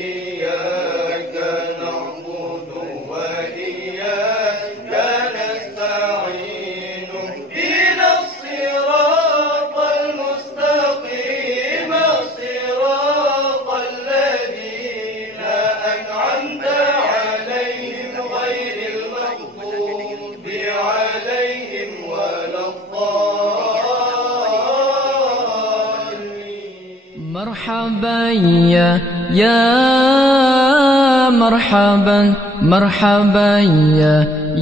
إياك نعبد وإياك نستعين اهدنا الصراط المستقيم صراط الذين أنعمت عليهم غير المغضوب عليهم ولا الضالين. مرحبا يا مرحبا مرحبا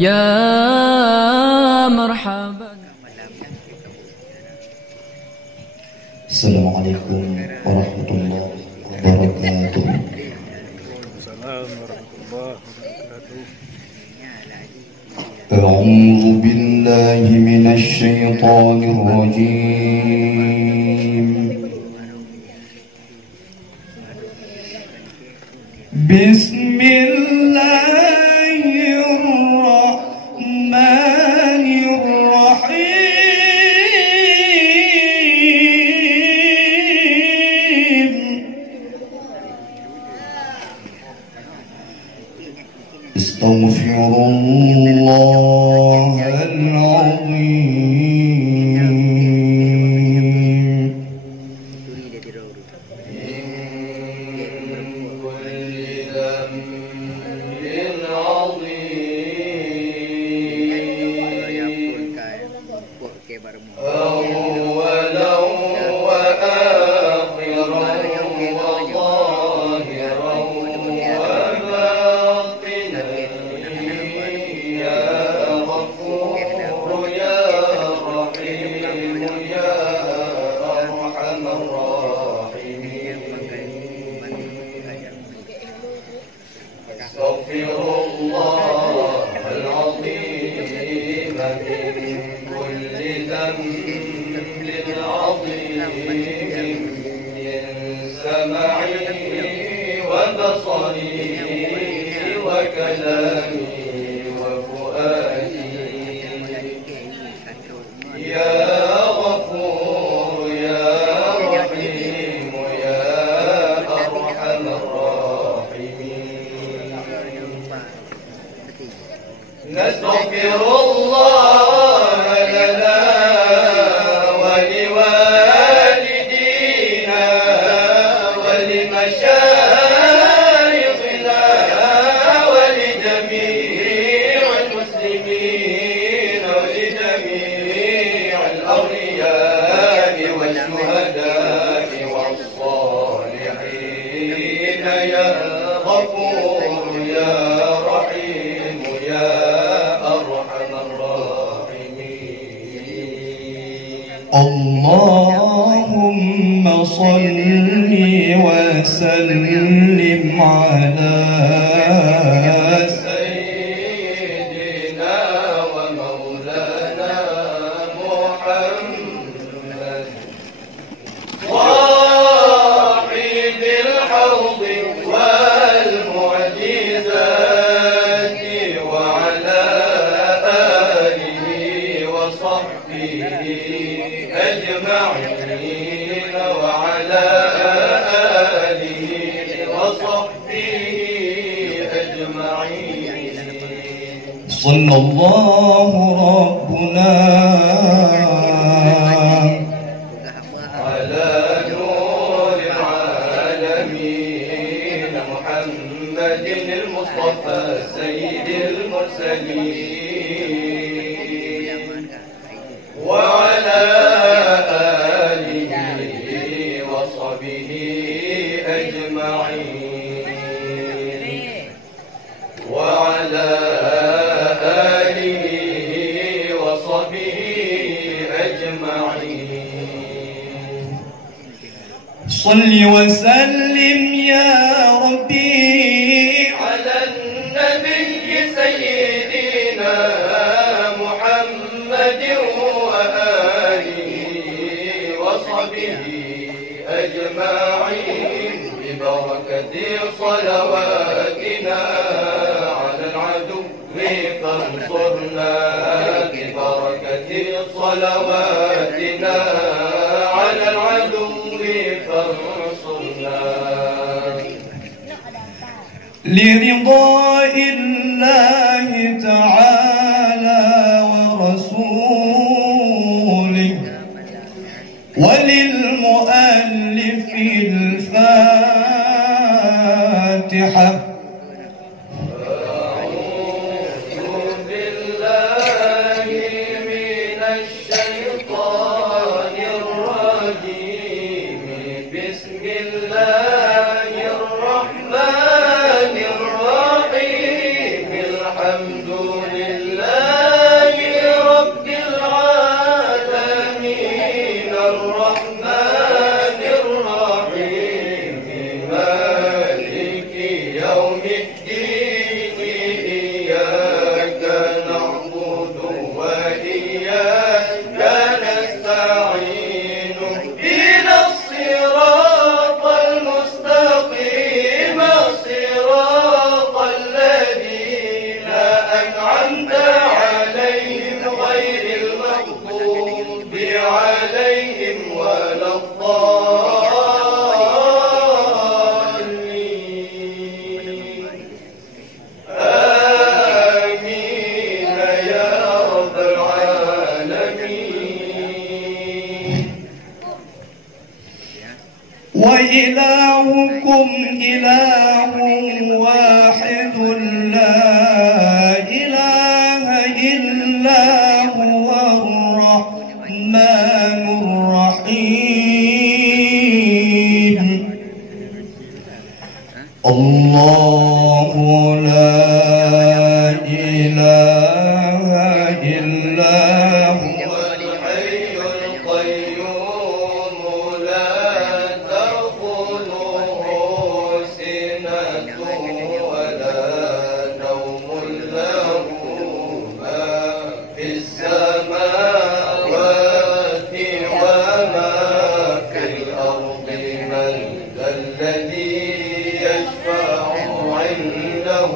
يا مرحبا. السلام عليكم ورحمة الله وبركاته. أعوذ بالله من الشيطان الرجيم. بسم الله الرحمن الرحيم. استغفر الله العظيم. نستغفر الله لنا ولوالدينا ولمشايخنا ولجميع المسلمين ولجميع الأولياء والشهداء والصالحين يا غفور يا رحيم يا أرحم الراحمين. اللهم صل وسلم على سيدنا ومولانا محمد صاحب الحوض والمعجزات وعلى آله وصحبه أجمعين وعلى آله وصحبه أجمعين. صلى الله ربنا على نور العالمين محمد المصطفى سيد المرسلين وعلى آله وصحبه أجمعين وعلى آله وصحبه أجمعين. صل وسلم يا ربي على النبي سيدنا محمد وآله وصحبه أجمعين ببركة صلواتنا على العدو فانصرنا ببركة صلواتنا على العدو فانصرنا لرضاء الله تعالى ورسوله وللمؤلف الفاتحة. وإلهكم إله واحد لا إله إلا هو الرحمن الرحيم. الله لا إله إلا هو الحي القيوم لا تأخذه سنة ولا نوم له ما في السماوات وما في الأرض من ذا الذي يشفع عنده